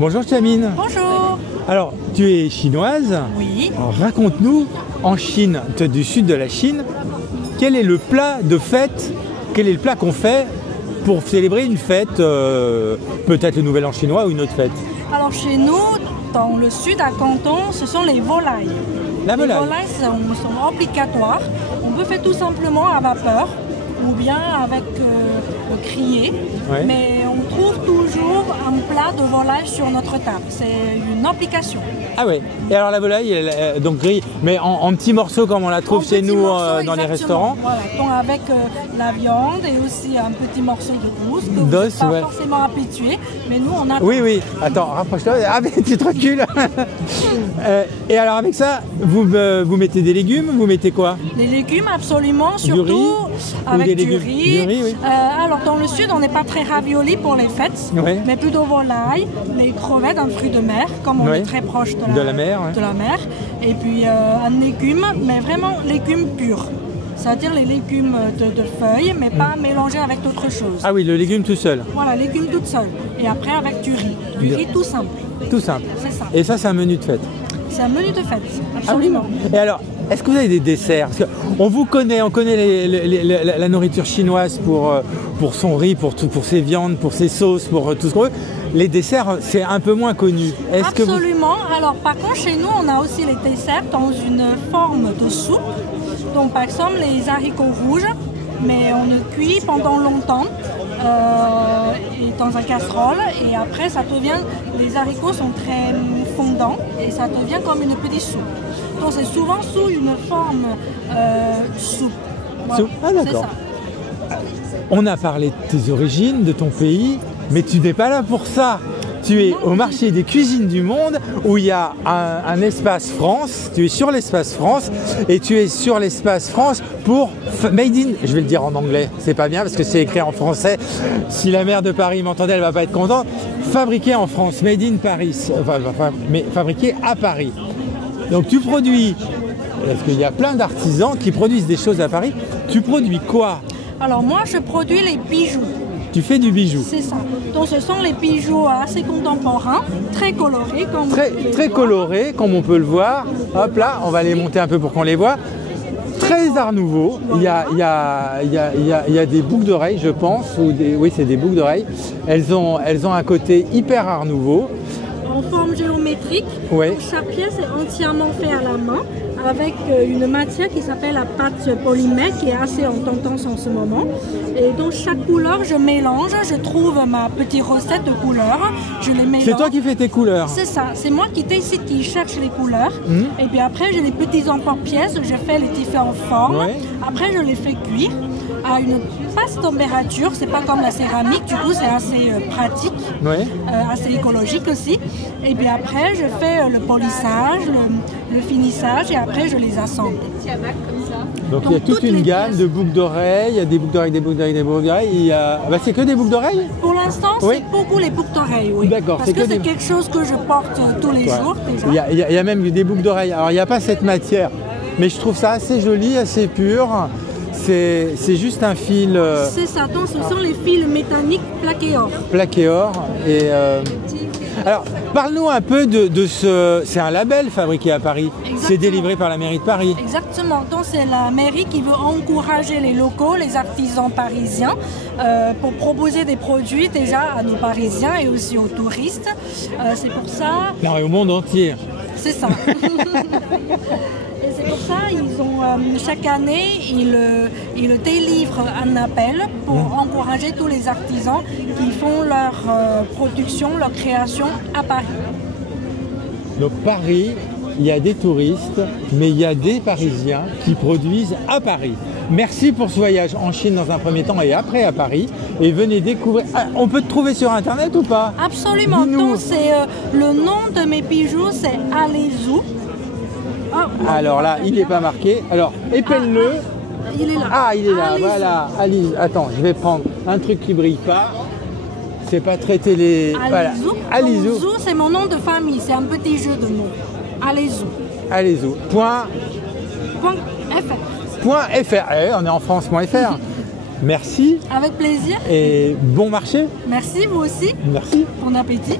Bonjour Chamine. Bonjour. Alors, tu es chinoise. Oui. Alors, raconte-nous, en Chine, du sud de la Chine, quel est le plat de fête, quel est le plat qu'on fait pour célébrer une fête, peut-être le Nouvel An chinois ou une autre fête? Alors chez nous, dans le sud à Canton, ce sont les volailles. La volaille. Les volailles sont obligatoires. On peut faire tout simplement à vapeur ou bien avec crier. Ouais. Mais on trouve toujours un plat de volaille sur notre table. C'est une obligation. Ah ouais. Et alors la volaille, donc grille, mais en petits morceaux comme on la trouve chez nous dans les restaurants. Voilà, donc avec la viande et aussi un petit morceau de mousse que vous D'os, n'êtes pas ouais. forcément habitué, mais nous on a. Oui, oui. Attends, rapproche-toi. Ah mais tu te recules. Et alors avec ça, vous mettez des légumes, vous mettez quoi? Les légumes absolument, surtout riz, avec ou des du légumes. riz. Du riz, oui. Alors dans le sud, on n'est pas très ravioli pour les fêtes, Ouais. mais plutôt volaille, les crevettes, un fruit de mer, comme on Ouais. est très proche de De la mer, ouais. de la mer. Et puis un légume, mais vraiment légumes purs. C'est-à-dire les légumes de feuilles, mais pas mélangés avec d'autres choses. Ah oui, le légume tout seul. Voilà, légumes toutes seules. Et après avec du riz. Du riz tout simple. Tout simple. C'est ça. Et ça, c'est un menu de fête. C'est un menu de fête, Ah oui. absolument. Et alors, est-ce que vous avez des desserts? Parce qu'on vous connaît, on connaît la nourriture chinoise pour son riz, pour ses viandes, pour ses sauces, pour tout ce qu'on veut. Les desserts, c'est un peu moins connu. Est-ce que vous... Absolument. Alors par contre, chez nous, on a aussi les desserts dans une forme de soupe. Donc par exemple, les haricots rouges, mais on les cuit pendant longtemps et dans un casserole. Et après, ça devient, les haricots sont très fondants et ça devient comme une petite soupe. Donc c'est souvent sous une forme soupe. Voilà, Soupe. Ah c'est d'accord. ça. On a parlé de tes origines, de ton pays, mais tu n'es pas là pour ça. Tu es au marché des cuisines du monde où il y a un espace France, tu es sur l'espace France et tu es sur l'espace France pour Made in, je vais le dire en anglais, c'est pas bien parce que c'est écrit en français, si la maire de Paris m'entendait elle va pas être contente, fabriqué en France, Made in Paris, mais fabriqué à Paris. Donc tu produis, parce qu'il y a plein d'artisans qui produisent des choses à Paris, tu produis quoi? Alors moi, je produis les bijoux. Tu fais du bijou. C'est ça. Donc ce sont les bijoux assez contemporains, très colorés comme Très colorés, comme on peut le voir. Hop là, on va les monter un peu pour qu'on les voit. Très art nouveau. Il y a des boucles d'oreilles, je pense. Oui, c'est des boucles d'oreilles. Elles ont un côté hyper art nouveau. en forme géométrique. Ouais. Chaque pièce est entièrement faite à la main avec une matière qui s'appelle la pâte polymère qui est assez en tendance en ce moment. Et donc chaque couleur, je mélange, je trouve ma petite recette de couleurs, je les mélange. C'est toi qui fais tes couleurs? C'est ça, c'est moi qui décide, qui cherche les couleurs. Et puis après, j'ai des petits emporte-pièces, je fais les différentes formes. Ouais. Après, je les fais cuire à une basse température, c'est pas comme la céramique, du coup c'est assez pratique, Ouais. assez écologique aussi. Et puis après, je fais le polissage, le finissage et après je les assemble. Donc il y a toute toutes une les gamme pièces. de boucles d'oreilles, il y a des boucles d'oreilles, des boucles d'oreilles, des boucles d'oreilles. Bah, c'est que des boucles d'oreilles? Pour l'instant, Oui. c'est beaucoup les boucles d'oreilles, oui. D'accord, Parce c'est que que c'est des- quelque chose que je porte tous les Ouais. jours déjà. Il y a même des boucles d'oreilles. Alors il n'y a pas cette matière, mais je trouve ça assez joli, assez pur. C'est juste un fil C'est ça, donc ce sont les fils métalliques plaqués or. plaqué or. Alors, parle-nous un peu de ce... C'est un label fabriqué à Paris. C'est Exactement. délivré par la mairie de Paris. Exactement, donc c'est la mairie qui veut encourager les locaux, les artisans parisiens pour proposer des produits déjà à nos Parisiens et aussi aux touristes. C'est pour ça, Non, et au monde entier. c'est ça. Et c'est pour ça ils ont chaque année ils délivrent un appel pour encourager tous les artisans qui font leur production, leur création à Paris. Donc Paris, il y a des touristes, mais il y a des Parisiens qui produisent à Paris. Merci pour ce voyage en Chine dans un premier temps et après à Paris. Et venez découvrir. Ah, on peut te trouver sur Internet ou pas? Absolument. Dis-nous. Donc c'est le nom de mes bijoux, c'est Alezou. Alors là, il n'est pas marqué. Alors, épelle-le. Il est là. Ah, il est là, Alezou. voilà. Alice, attends, je vais prendre un truc qui brille pas. C'est pas très télé. Voilà. Alezou. Alizou. Donc, Zou, c'est mon nom de famille. C'est un petit jeu de mots. Alezou. Alizou. .fr. .fr. Eh, on est en France.fr. Merci Avec plaisir. et bon marché. Merci, vous aussi. Merci. Bon appétit.